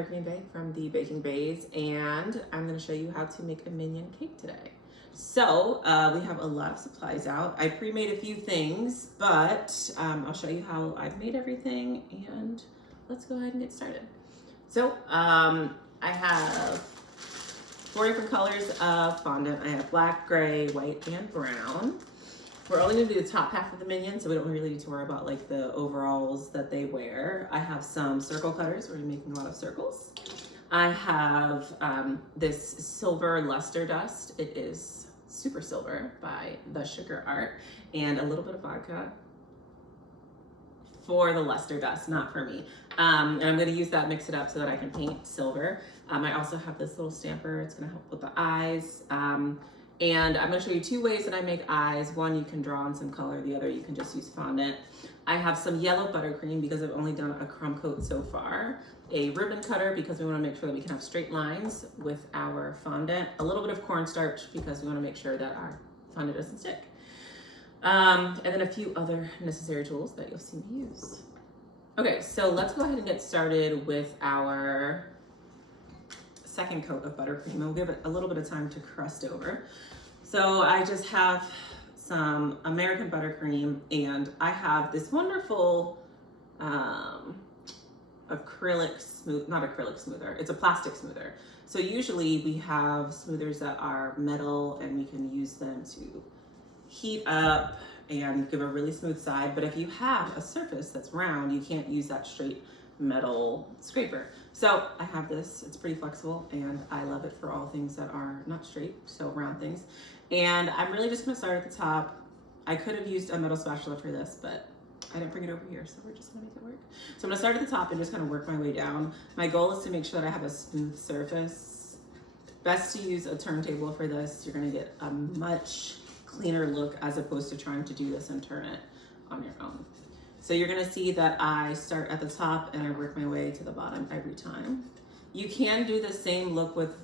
Buttercream Bae from The Baking Baes, and I'm going to show you how to make a minion cake today. So we have a lot of supplies out. I pre-made a few things, but I'll show you how I've made everything, and let's go ahead and get started. So I have 4 different colors of fondant. I have black, gray, white, and brown. We're only going to do the top half of the minion, so we don't really need to worry about like the overalls that they wear. I have some circle cutters. We're making a lot of circles. I have this silver luster dust. It is super silver by the Sugar Art, and a little bit of vodka for the luster dust, not for me. And I'm going to use that, mix it up so that I can paint silver. I also have this little stamper. It's going to help with the eyes. And I'm going to show you 2 ways that I make eyes. One, you can draw on some color. The other, you can just use fondant. I have some yellow buttercream because I've only done a crumb coat so far. A ribbon cutter because we want to make sure that we can have straight lines with our fondant. A little bit of cornstarch because we want to make sure that our fondant doesn't stick. And then a few other necessary tools that you'll see me use. Okay, so let's go ahead and get started with our second coat of buttercream. We'll give it a little bit of time to crust over. So I just have some American buttercream, and I have this wonderful acrylic smooth, not acrylic smoother, it's a plastic smoother. So usually we have smoothers that are metal and we can use them to heat up and give a really smooth side. But if you have a surface that's round, you can't use that straight metal scraper. So I have this, it's pretty flexible, and I love it for all things that are not straight, so round things. And I'm really just gonna start at the top. I could have used a metal spatula for this, but I didn't bring it over here, so we're just gonna make it work. So I'm gonna start at the top and just kind of work my way down. My goal is to make sure that I have a smooth surface. Best to use a turntable for this. You're gonna get a much cleaner look as opposed to trying to do this and turn it on your own. So you're gonna see that I start at the top and I work my way to the bottom every time. You can do the same look with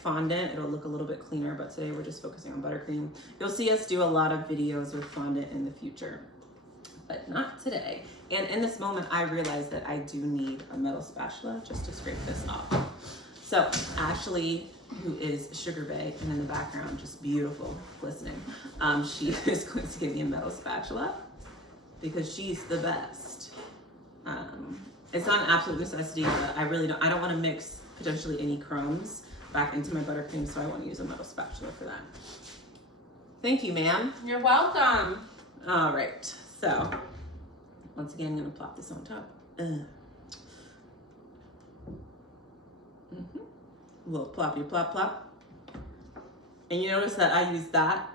fondant. It'll look a little bit cleaner, but today we're just focusing on buttercream. You'll see us do a lot of videos with fondant in the future, but not today. And in this moment, I realized that I do need a metal spatula just to scrape this off. So Ashley, who is Sugar Bae, and in the background, just beautiful, glistening, she is going to give me a metal spatula because she's the best. It's not an absolute necessity, but I don't want to mix potentially any crumbs back into my buttercream, so I want to use a metal spatula for that. Thank you, ma'am. You're welcome. All right, so once again, I'm gonna plop this on top. A little ploppy plop plop. And you notice that I use that,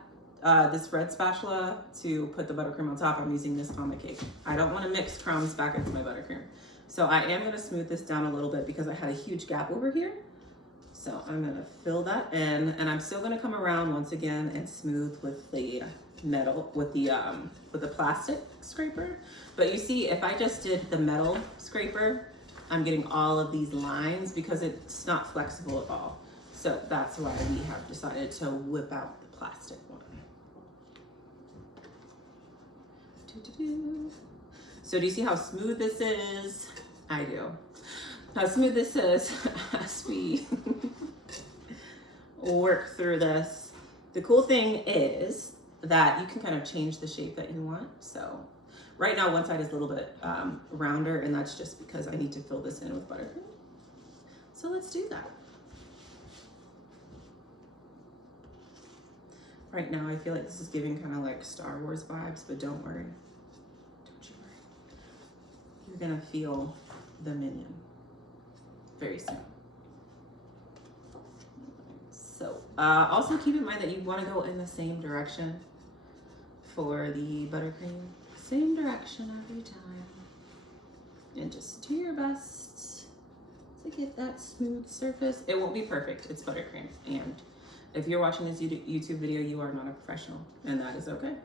this red spatula to put the buttercream on top. I'm using this on the cake. I don't want to mix crumbs back into my buttercream. So I am going to smooth this down a little bit because I had a huge gap over here. So I'm going to fill that in, and I'm still going to come around once again and smooth with the metal, with the plastic scraper. But you see, if I just did the metal scraper, I'm getting all of these lines because it's not flexible at all. So that's why we have decided to whip out the plastic one. So do you see how smooth this is? I do. How smooth this is as we work through this. The cool thing is that you can kind of change the shape that you want. So right now, one side is a little bit rounder, and that's just because I need to fill this in with buttercream. So let's do that. Right now, I feel like this is giving kind of like Star Wars vibes, but don't worry. Don't you worry. You're gonna feel the minion very soon. So also keep in mind that you want to go in the same direction for the buttercream. Same direction every time. And just do your best to get that smooth surface. It won't be perfect, it's buttercream. And if you're watching this YouTube video, you are not a professional, and that is okay.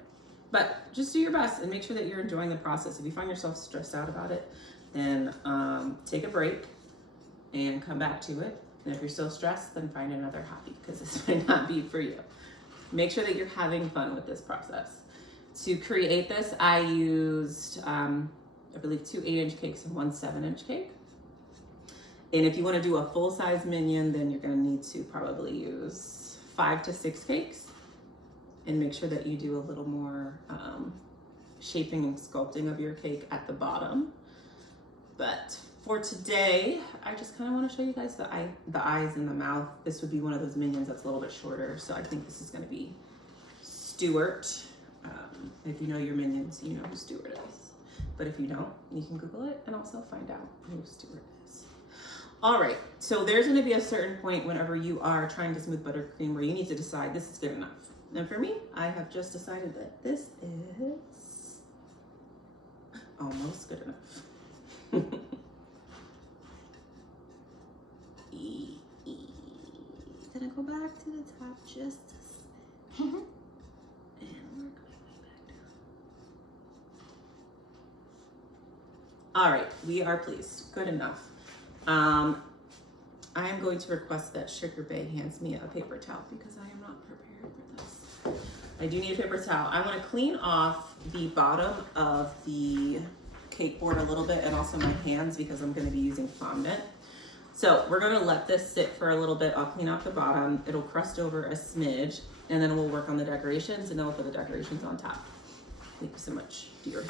But just do your best and make sure that you're enjoying the process. If you find yourself stressed out about it, then take a break and come back to it. And if you're still stressed, then find another hobby, because this might not be for you. Make sure that you're having fun with this process. To create this, I used, I believe, 2 8-inch cakes and 1 7-inch cake. And if you want to do a full-size minion, then you're going to need to probably use 5 to 6 cakes. And make sure that you do a little more shaping and sculpting of your cake at the bottom. But for today, I just kind of want to show you guys the eyes and the mouth. This would be one of those minions that's a little bit shorter. So I think this is going to be Stuart. If you know your minions, you know who Stuart is. But if you don't, you can Google it and also find out who Stuart is. All right, so there's going to be a certain point whenever you are trying to smooth buttercream where you need to decide this is good enough. And for me, I have just decided that this is almost good enough. Gonna go back to the top just a smidge. And we're going back down. All right, we are pleased. Good enough. I am going to request that Sugar Bae hands me a paper towel because I am not prepared for this. I do need a paper towel. I want to clean off the bottom of the cake board a little bit and also my hands because I'm going to be using fondant. So we're going to let this sit for a little bit. I'll clean off the bottom. It'll crust over a smidge and then we'll work on the decorations and then we'll put the decorations on top. Thank you so much, dear.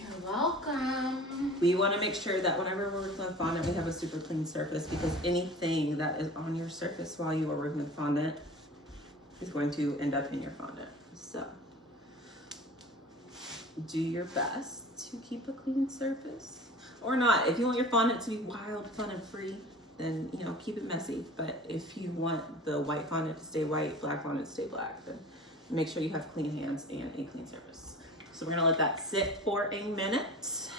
You're welcome. We want to make sure that whenever we're working with fondant, we have a super clean surface because anything that is on your surface while you are working with fondant is going to end up in your fondant. So do your best to keep a clean surface or not. If you want your fondant to be wild, fun, and free, then, you know, keep it messy. But if you want the white fondant to stay white, black fondant to stay black, then make sure you have clean hands and a clean surface. So we're gonna let that sit for a minute.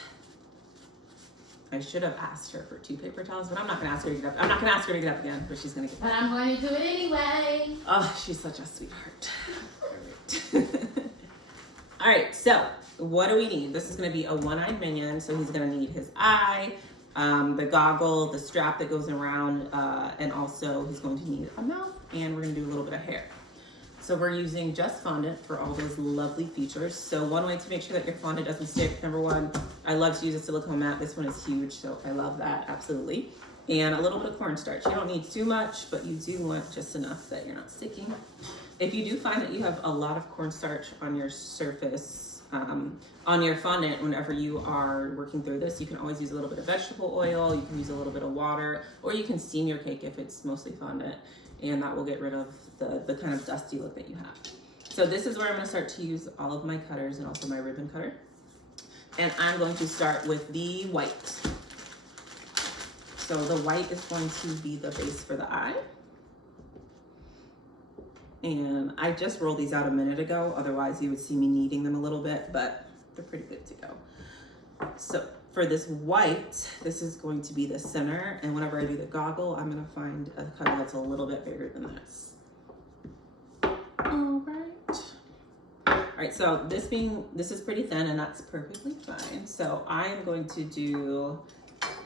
I should have asked her for 2 paper towels, but I'm not gonna ask her to get up. I'm not gonna ask her to get up again, but she's gonna get up. But I'm going to do it anyway. Oh, she's such a sweetheart. All right. All right, so what do we need? This is gonna be a one-eyed minion, so he's gonna need his eye, the goggle, the strap that goes around, and also he's going to need a mouth, and we're gonna do a little bit of hair. So we're using just fondant for all those lovely features. So one way to make sure that your fondant doesn't stick, number one, I love to use a silicone mat. This one is huge, so I love that, absolutely. And a little bit of cornstarch. You don't need too much, but you do want just enough that you're not sticking. If you do find that you have a lot of cornstarch on your surface, on your fondant, whenever you are working through this, you can always use a little bit of vegetable oil, you can use a little bit of water, or you can steam your cake if it's mostly fondant, and that will get rid of the kind of dusty look that you have. So this is where I'm gonna start to use all of my cutters and also my ribbon cutter. And I'm going to start with the white. So the white is going to be the base for the eye. And I just rolled these out a minute ago, otherwise you would see me kneading them a little bit, but they're pretty good to go. So for this white, this is going to be the center, and whenever I do the goggle, I'm gonna find a cutter that's a little bit bigger than this. All right, so this is pretty thin, and that's perfectly fine. So I'm going to do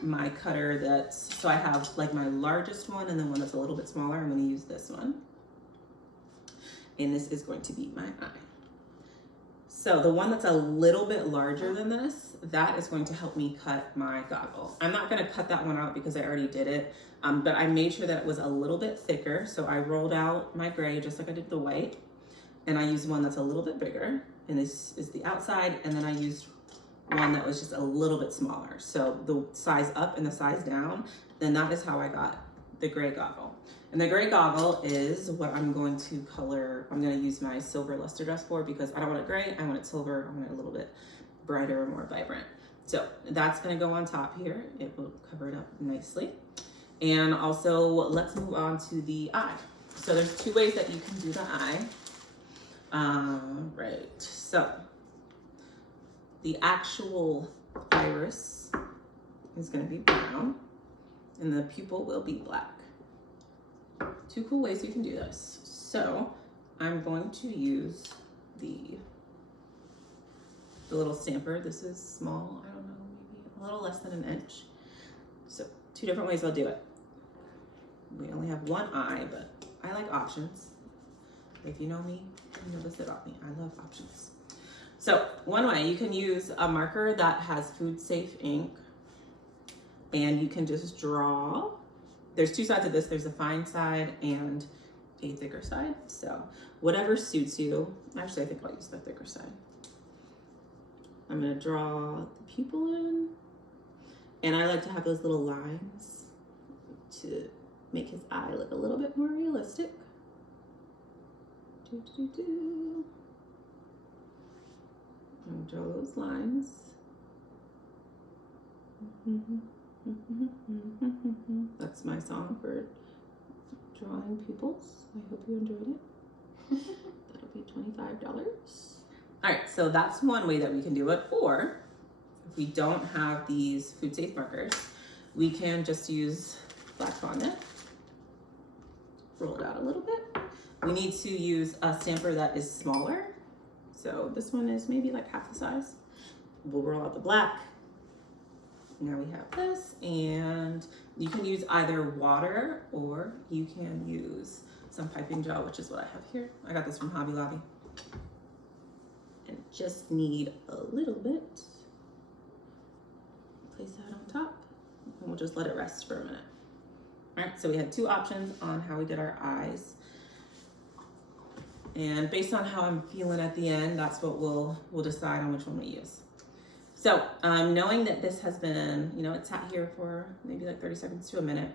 my cutter so I have like my largest one and then one that's a little bit smaller. I'm gonna use this one. And this is going to be my eye. So the one that's a little bit larger than this, that is going to help me cut my goggle. I'm not gonna cut that one out because I already did it, but I made sure that it was a little bit thicker. So I rolled out my gray just like I did the white, and I used one that's a little bit bigger, and this is the outside, and then I used one that was just a little bit smaller. So the size up and the size down, then that is how I got the gray goggle. And the gray goggle is what I'm going to color. I'm going to use my silver luster dust for because I don't want it gray, I want it silver, I want it a little bit brighter and more vibrant. So that's going to go on top here. It will cover it up nicely. And also let's move on to the eye. So there's 2 ways that you can do the eye. Right, so the actual iris is going to be brown and the pupil will be black. 2 cool ways you can do this. So I'm going to use the little stamper. This is small, I don't know, maybe a little less than an inch. So 2 different ways I'll do it. We only have 1 eye, but I like options. If you know me, you know this about me. I love options. So one way, you can use a marker that has food safe ink, and you can just draw there's two sides of this. There's a fine side and a thicker side. So whatever suits you. Actually, I think I'll use the thicker side. I'm gonna draw the pupil in. And I like to have those little lines to make his eye look a little bit more realistic. And draw those lines. That's my song for drawing pupils. I hope you enjoyed it. That'll be $25. All right, so that's one way that we can do it. Or if we don't have these food safe markers, we can just use black fondant. Roll it out a little bit. We need to use a stamper that is smaller. So this one is maybe like half the size. We'll roll out the black. Now we have this, and you can use either water or you can use some piping gel, which is what I have here. I got this from Hobby Lobby. And just need a little bit. Place that on top, and we'll just let it rest for a minute. All right, so we had two options on how we did our eyes. And based on how I'm feeling at the end, that's what we'll decide on which one we use. So knowing that this has been, it's sat here for maybe like 30 seconds to a minute,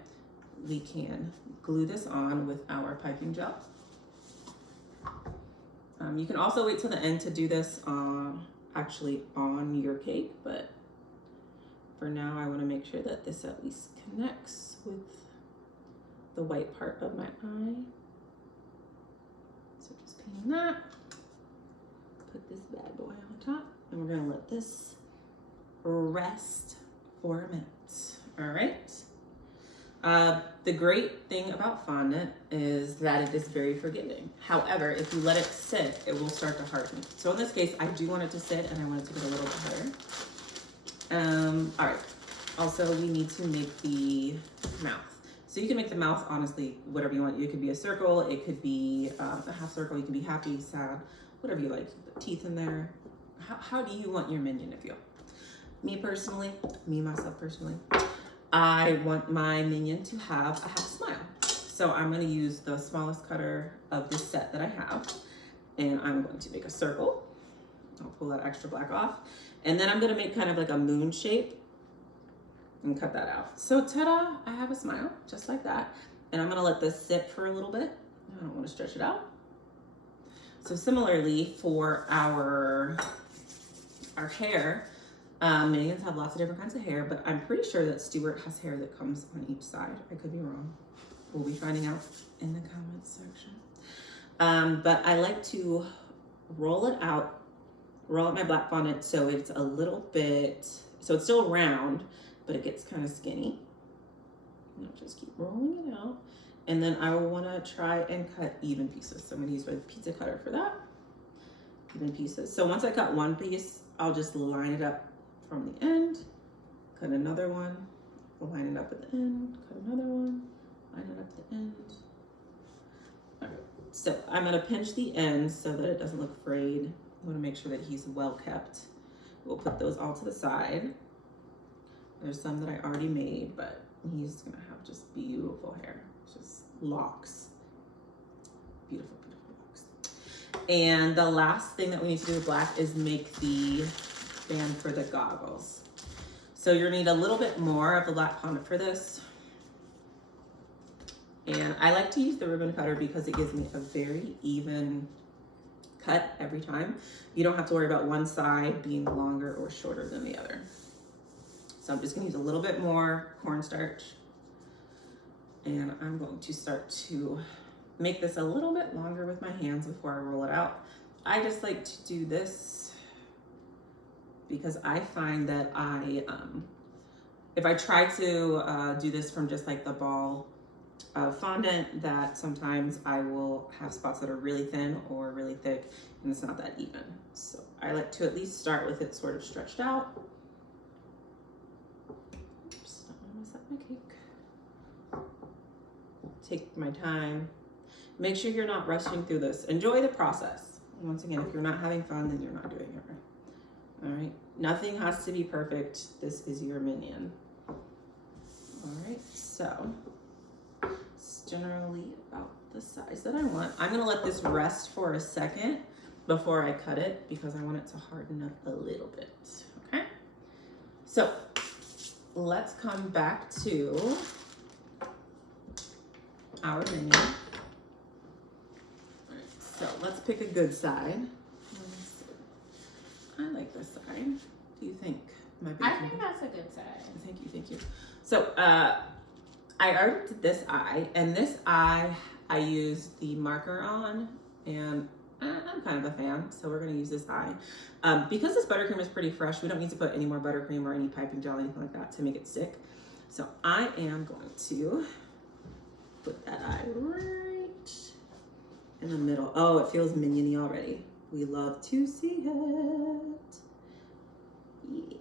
we can glue this on with our piping gel. You can also wait till the end to do this actually on your cake, but for now I want to make sure that this at least connects with the white part of my eye. So just paint that, put this bad boy on top, and we're gonna let this rest for a minute. All right. The great thing about fondant is that it is very forgiving. However, if you let it sit, it will start to harden. So in this case, I do want it to sit and I want it to get a little bit harder. All right. Also, we need to make the mouth. So you can make the mouth, honestly, whatever you want. It could be a circle. It could be a half circle. You can be happy, sad, whatever you like. Put teeth in there. How do you want your minion to feel? Myself personally, I want my minion to have a half smile. So I'm going to use the smallest cutter of this set that I have. And I'm going to make a circle. I'll pull that extra black off. And then I'm going to make kind of like a moon shape and cut that out. So ta-da, I have a smile just like that. And I'm going to let this sit for a little bit. I don't want to stretch it out. So similarly for our hair, minions have lots of different kinds of hair, but I'm pretty sure that Stuart has hair that comes on each side. I could be wrong. We'll be finding out in the comments section. But I like to roll out my black fondant so it's a little bit, so it's still round, but it gets kind of skinny. And I'll just keep rolling it out. And then I will want to try and cut even pieces. So I'm going to use my pizza cutter for that. Even pieces. So once I cut one piece, I'll just line it up from the end, cut another one, line it up at the end, cut another one, line it up at the end. All right. So I'm going to pinch the ends so that it doesn't look frayed. I want to make sure that he's well kept. We'll put those all to the side. There's some that I already made, but he's going to have just beautiful hair. Just locks. Beautiful, beautiful locks. And the last thing that we need to do with black is make the band for the goggles. So you're gonna need a little bit more of the black fondant for this. And I like to use the ribbon cutter because it gives me a very even cut every time. You don't have to worry about one side being longer or shorter than the other. So I'm just gonna use a little bit more cornstarch. And I'm going to start to make this a little bit longer with my hands before I roll it out. I just like to do this because I find that if I try to do this from just like the ball of fondant, that sometimes I will have spots that are really thin or really thick and it's not that even. So I like to at least start with it sort of stretched out. Oops, don't want to mess up my cake. Take my time. Make sure you're not rushing through this. Enjoy the process. And once again, if you're not having fun, then you're not doing it right. All right. Nothing has to be perfect. This is your minion. All right. So generally about the size that I want. I'm gonna let this rest for a second before I cut it because I want it to harden up a little bit, okay? So let's come back to our minion. All right, so let's pick a good side. I like this side. Do you think? I think that's a good side. Thank you. So I already did this eye, and this eye I used the marker on, and I'm kind of a fan, so we're gonna use this eye. Because this buttercream is pretty fresh, we don't need to put any more buttercream or any piping gel or anything like that to make it stick. So I am going to put that eye right in the middle. Oh, it feels minion-y already. We love to see it. Yeah.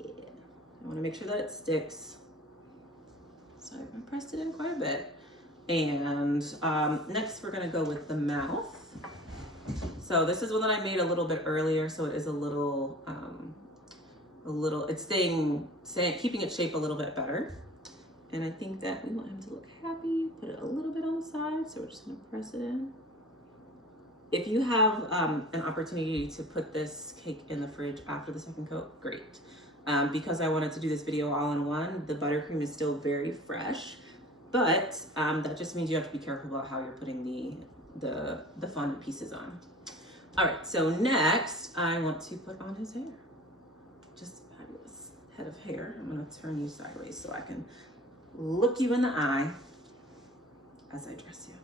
I want to make sure that it sticks. So I've pressed it in quite a bit. And next we're going to go with the mouth. So this is one that I made a little bit earlier, so it is a little, it's keeping its shape a little bit better. And I think that we want him to look happy. Put it a little bit on the side, so we're just going to press it in. If you have an opportunity to put this cake in the fridge after the second coat, great. Because I wanted to do this video all in one, the buttercream is still very fresh, but that just means you have to be careful about how you're putting the fondant pieces on. All right, so next I want to put on his hair. Just a fabulous head of hair. I'm gonna turn you sideways so I can look you in the eye as I dress you.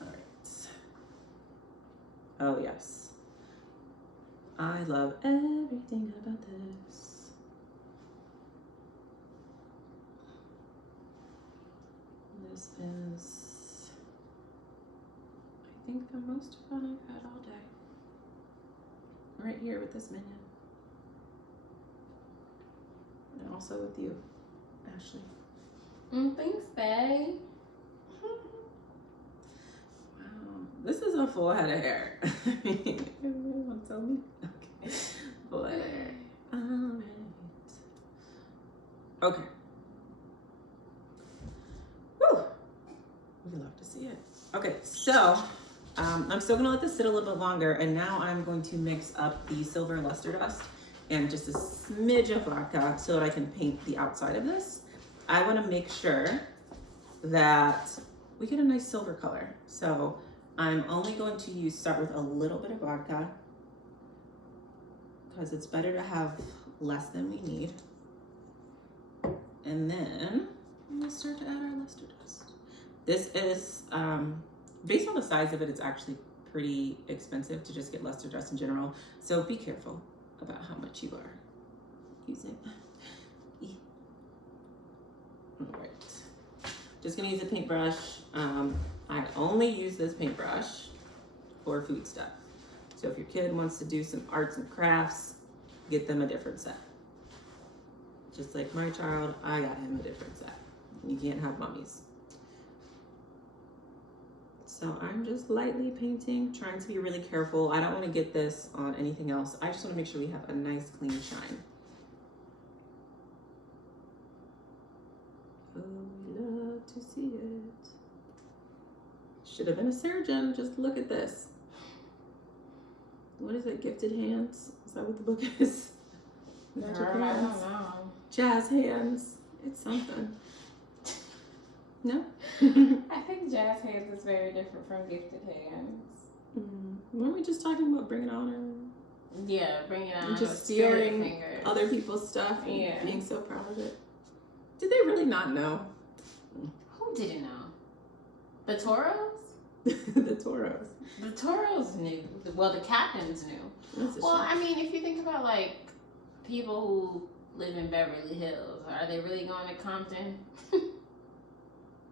All right. Oh yes. I love everything about this. This is, I think, the most fun I've had all day. Right here with this minion. And also with you, Ashley. Thanks, Bae. Wow, this is a full head of hair. You want to tell me? Okay. Full head of hair. All right. Okay. Whew. We love to see it. Okay, so I'm still gonna let this sit a little bit longer, and now I'm going to mix up the silver luster dust and just a smidge of vodka so that I can paint the outside of this. I want to make sure that we get a nice silver color. So I'm only going to start with a little bit of vodka because it's better to have less than we need. And then we'll start to add our luster dust. This is, based on the size of it, it's actually pretty expensive to just get luster dust in general. So be careful about how much you are using. All right, just gonna use a paintbrush. I only use this paintbrush for food stuff. So if your kid wants to do some arts and crafts, get them a different set. Just like my child, I got him a different set. You can't have mummies. So I'm just lightly painting, trying to be really careful. I don't want to get this on anything else. I just want to make sure we have a nice clean shine. Oh, we love to see it. Should have been a surgeon. Just look at this. What is it? Gifted hands? Is that what the book is? Magic hands? I don't know. Jazz hands. It's something. No? I think jazz hands is very different from gifted hands. Weren't we just talking about bringing honor? Yeah, bringing on And just stealing other people's stuff and being so proud of it. Did they really not know? Who didn't know? The Toros? The Toros. The Toros knew. Well, the captains knew. Well, I mean, if you think about like people who live in Beverly Hills, are they really going to Compton?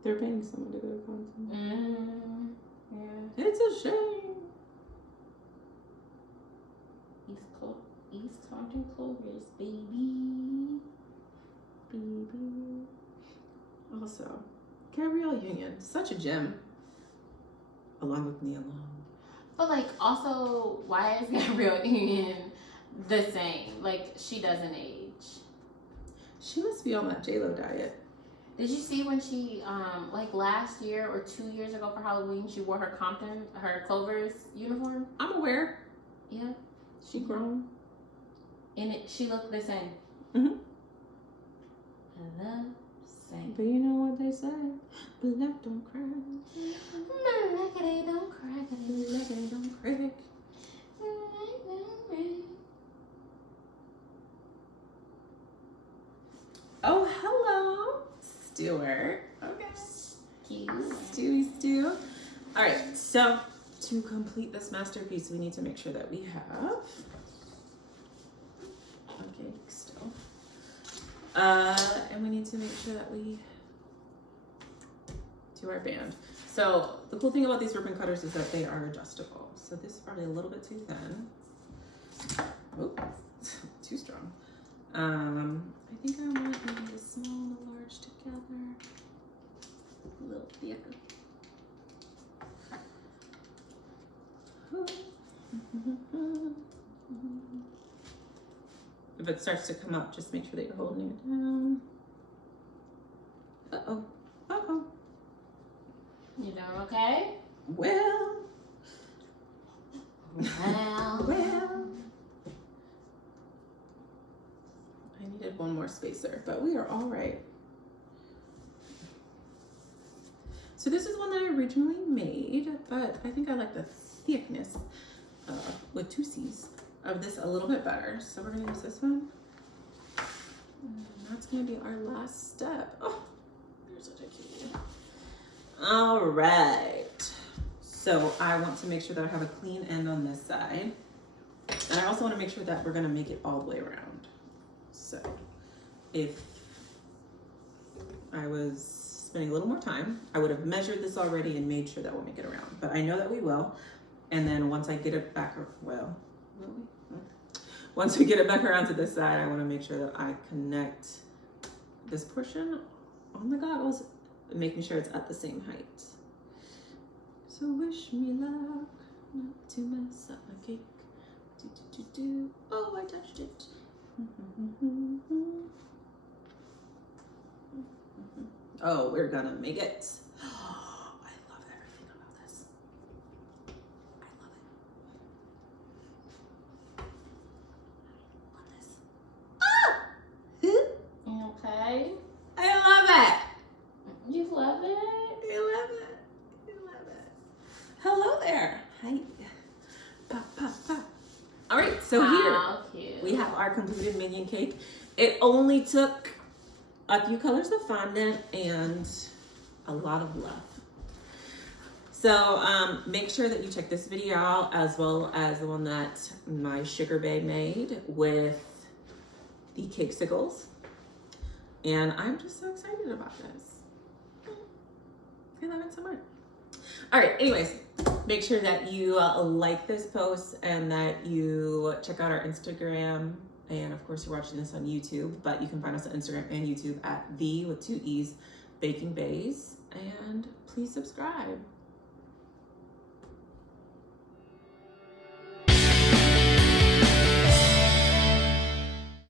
They're paying someone to go to Compton. Yeah. It's a shame. East Compton Clovers, baby. Baby. Also, Gabrielle Union, such a gem. Along with Nia Long. But like, also, why is Gabrielle Union the same? Like, she doesn't age. She must be on that J-Lo diet. Did you see when she, like last year or 2 years ago for Halloween, she wore her Clover's uniform? I'm aware. Yeah. She grown. And she looked the same. Mm-hmm. The same. But you know what they say? Black don't cry. Black don't cry. Black don't cry. Oh, hello, Stuart. Okay. Stewie. All right, so to complete this masterpiece, we need to make sure that we have a cake still. And we need to make sure that we do our band. So the cool thing about these ribbon cutters is that they are adjustable. So this is probably a little bit too thin. Oh, too strong. I think I want maybe a small and a large together. A little thicker. If it starts to come up, just make sure that you're holding it down. Uh-oh. Uh-oh. You doing okay? Well. I needed one more spacer, but we are all right. So this is one that I originally made, but I think I like the thickness with 2 C's of this a little bit better. So we're gonna use this one. And that's gonna be our last step. Oh, you're such a cutie. All right. So I want to make sure that I have a clean end on this side. And I also want to make sure that we're gonna make it all the way around. So if I was spending a little more time, I would have measured this already and made sure that we'll make it around. But I know that we will. And then once I get it back, well, will we? Once we get it back around to this side, I want to make sure that I connect this portion on the goggles, making sure it's at the same height. So wish me luck, not to mess up my cake. Oh, I touched it. Oh, we're gonna make it. I love everything about this. I love it. Love this. Okay. I love it. You love it? You love it. You love it. Hello there. Hi. Pop, pop, pop. All right, so here cute. we have our completed minion cake. It only took a few colors of fondant and a lot of love. So make sure that you check this video out, as well as the one that my Sugar Bae made with the Cakesicles. And I'm just so excited about this. I love it so much. All right, anyways, make sure that you like this post and that you check out our Instagram. And of course, you're watching this on YouTube, but you can find us on Instagram and YouTube at the, with 2 E's, Baking Baes. And please subscribe.